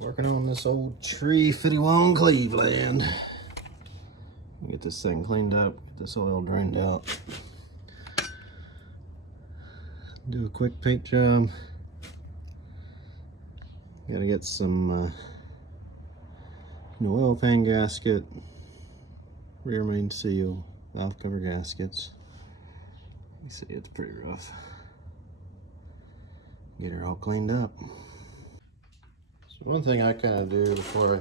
Working on this old tree 51 Cleveland. Get this thing cleaned up, get this oil drained out. Do a quick paint job. Gotta get some oil pan gasket, rear main seal, valve cover gaskets. You see it's pretty rough. Get her all cleaned up. So one thing I kind of do before I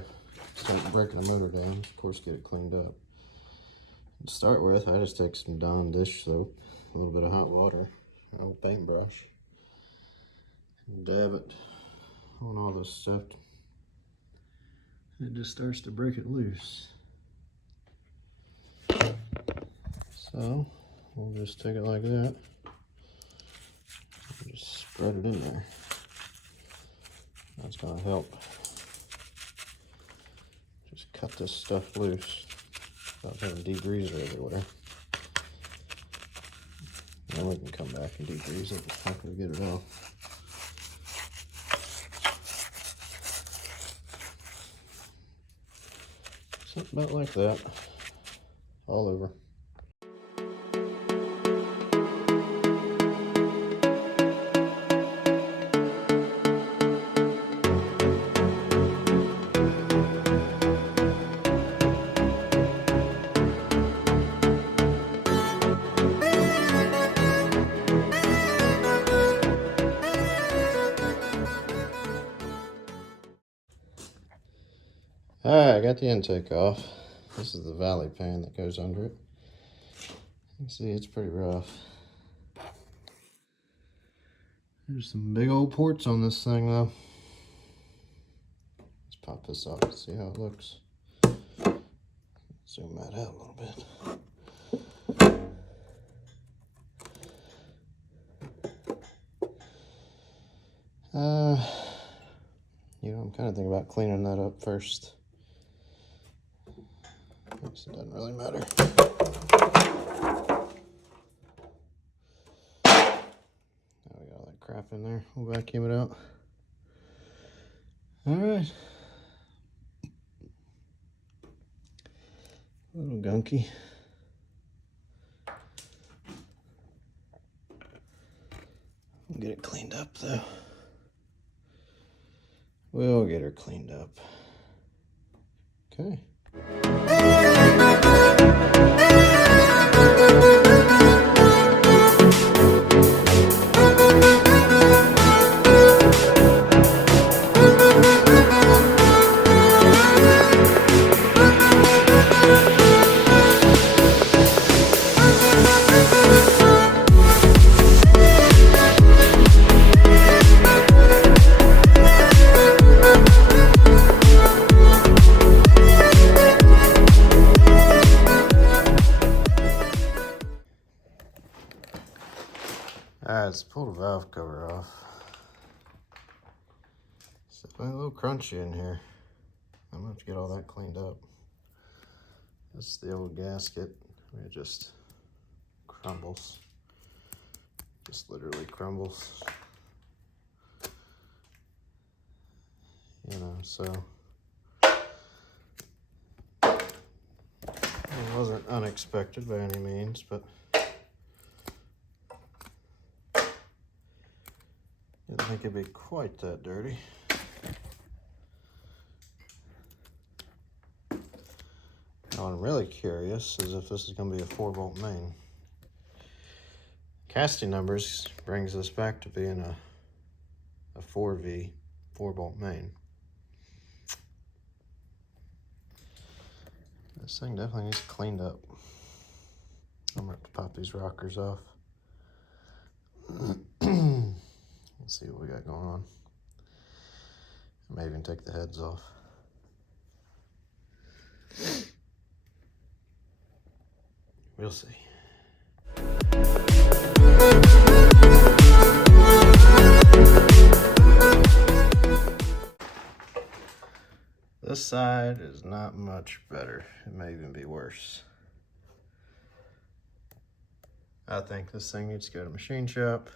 start breaking the motor down, of course, get it cleaned up. To start with, I just take some Dawn dish soap, a little bit of hot water, an old paintbrush, and dab it on all this stuff. It just starts to break it loose. So we'll just take it like that and just spread it in there. That's gonna help just cut this stuff loose without having degreaser everywhere. Then we can come back and degrease it after we get it off. Something about like that, all over. Alright, I got the intake off. This is the valley pan that goes under it. You can see it's pretty rough. There's some big old ports on this thing though. Let's pop this off and see how it looks. Zoom that out a little bit. I'm kind of thinking about cleaning that up first. Guess it doesn't really matter. Now we got all that crap in there. We'll vacuum it out. Alright. A little gunky. We'll get it cleaned up though. We'll get her cleaned up. Okay. Alright, let's pull the valve cover off. It's definitely a little crunchy in here. I'm gonna have to get all that cleaned up. This is the old gasket. It just crumbles. Just literally crumbles. You know, so it wasn't unexpected by any means, but didn't think it'd be quite that dirty. Now what I'm really curious is if this is going to be a 4-bolt main. Casting numbers brings us back to being a 4V 4-bolt main. This thing definitely needs cleaned up. I'm going to have to pop these rockers off. Let's see what we got going on. I may even take the heads off. We'll see. This side is not much better. It may even be worse. I think this thing needs to go to machine shop,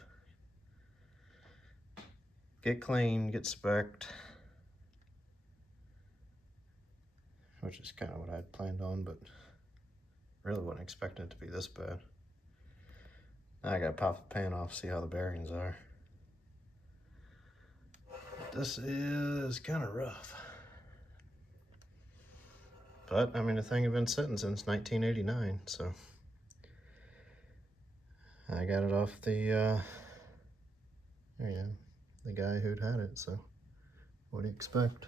get clean, get spec'd, which is kind of what I had planned on, but really wasn't expecting it to be this bad. Now I gotta pop the pan off, see how the bearings are. This is kind of rough. But, I mean, the thing had been sitting since 1989, so I got it off the, the guy who'd had it, so what do you expect?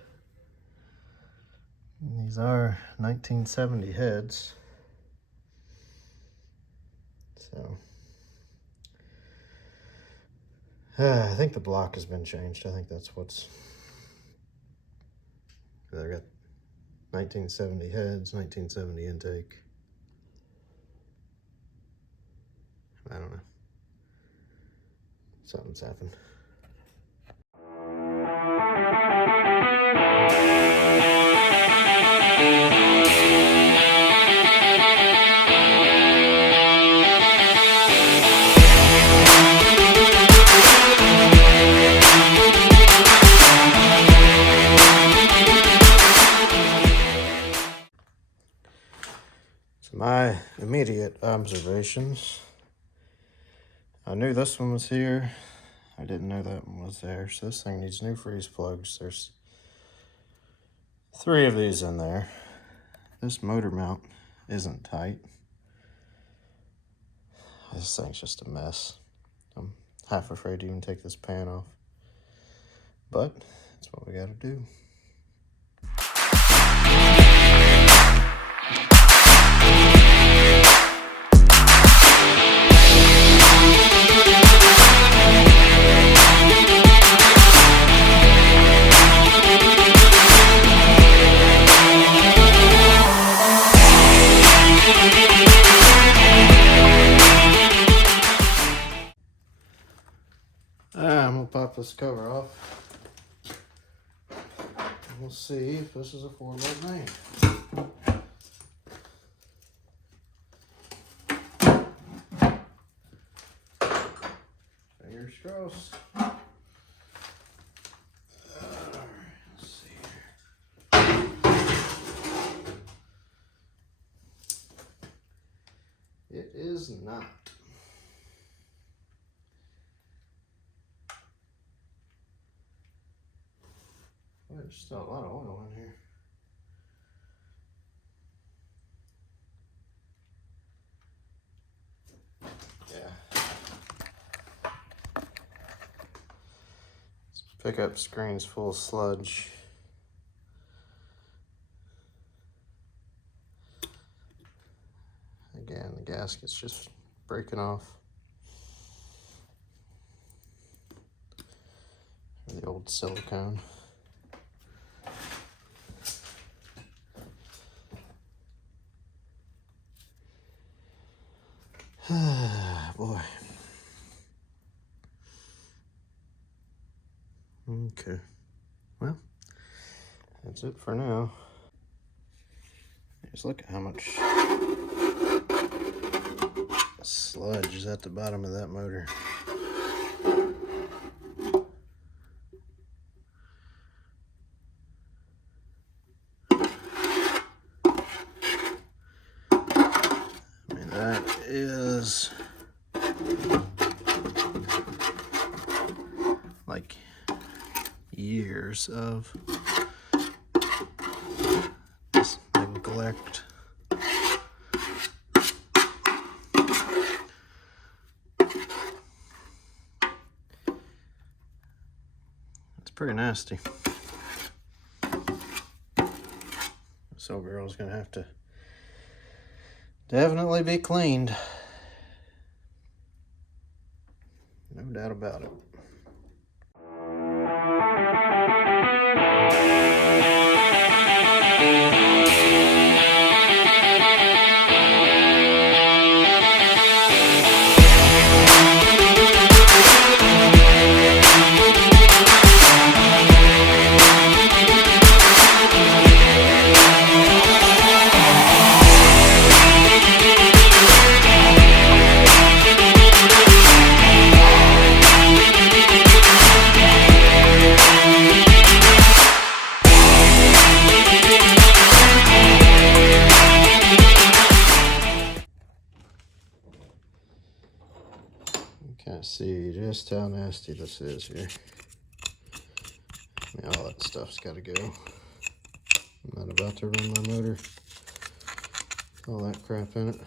And these are 1970 heads, so I think the block has been changed. I think that's what's, I got 1970 heads, 1970 intake. I don't know. Something's happened. So my immediate observations. I knew this one was here. I didn't know that one was there. So this thing needs new freeze plugs. There's 3 of these in there. This motor mount isn't tight. This thing's just a mess. I'm half afraid to even take this pan off. But that's what we gotta do. I'm gonna pop this cover off. We'll see if this is a 4-volt main. Fingers crossed. Let's see here. It is not. There's still a lot of oil in here. Yeah. This pickup screen's full of sludge. Again, the gasket's just breaking off. The old silicone. Boy. Okay. Well, that's it for now. Just look at how much sludge is at the bottom of that motor. That is like years of this neglect. It's pretty nasty. This old girl's gonna have to definitely be cleaned. No doubt about it. see just how nasty this is here. I mean, all that stuff's got to go. I'm not about to run my motor. All that crap in it.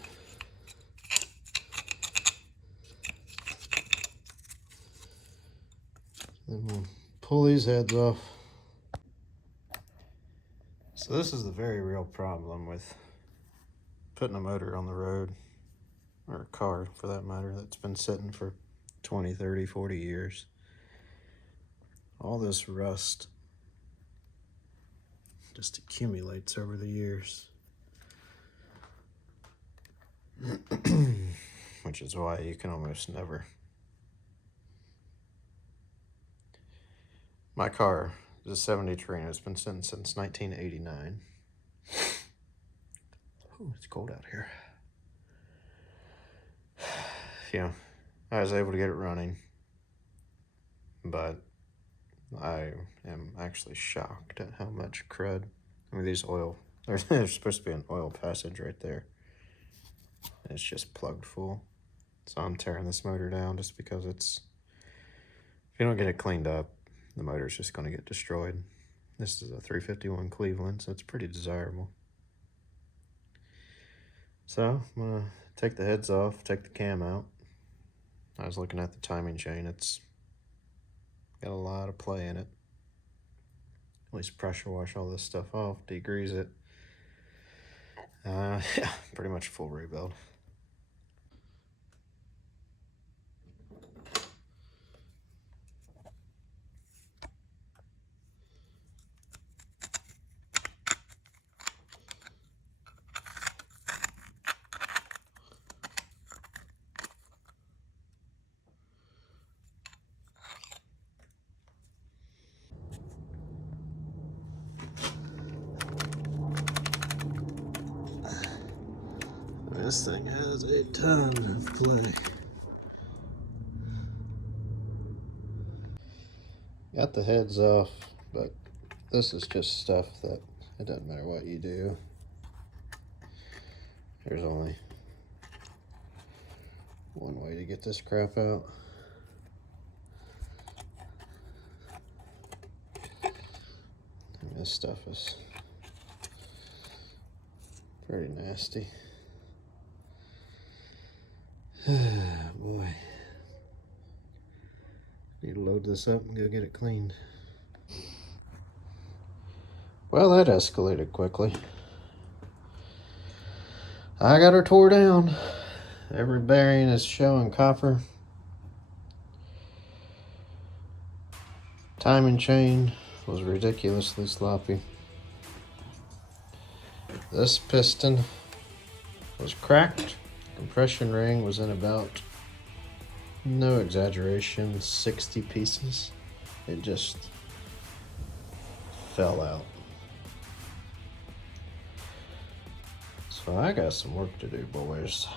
Then we'll pull these heads off. So this is the very real problem with putting a motor on the road, or a car for that matter, that's been sitting for 20, 30, 40 years. All this rust just accumulates over the years. Which is why you can almost never. My car is a 70 Torino. It's been sitting since 1989. Ooh, it's cold out here. Yeah, I was able to get it running, but I am actually shocked at how much crud. I mean, these oil, there's supposed to be an oil passage right there. And it's just plugged full. So I'm tearing this motor down just because if you don't get it cleaned up, the motor's just going to get destroyed. This is a 351 Cleveland, so it's pretty desirable. So I'm going to take the heads off, take the cam out. I was looking at the timing chain. It's got a lot of play in it. At least pressure wash all this stuff off, degrease it. Yeah, pretty much a full rebuild. This thing has a ton of play. Got the heads off, but this is just stuff that it doesn't matter what you do. There's only one way to get this crap out. And this stuff is pretty nasty. Boy. Need to load this up and go get it cleaned. Well, that escalated quickly. I got her tore down. Every bearing is showing copper. Timing chain was ridiculously sloppy. This piston was cracked. Compression ring was in about, no exaggeration, 60 pieces. It just fell out. So I got some work to do, boys.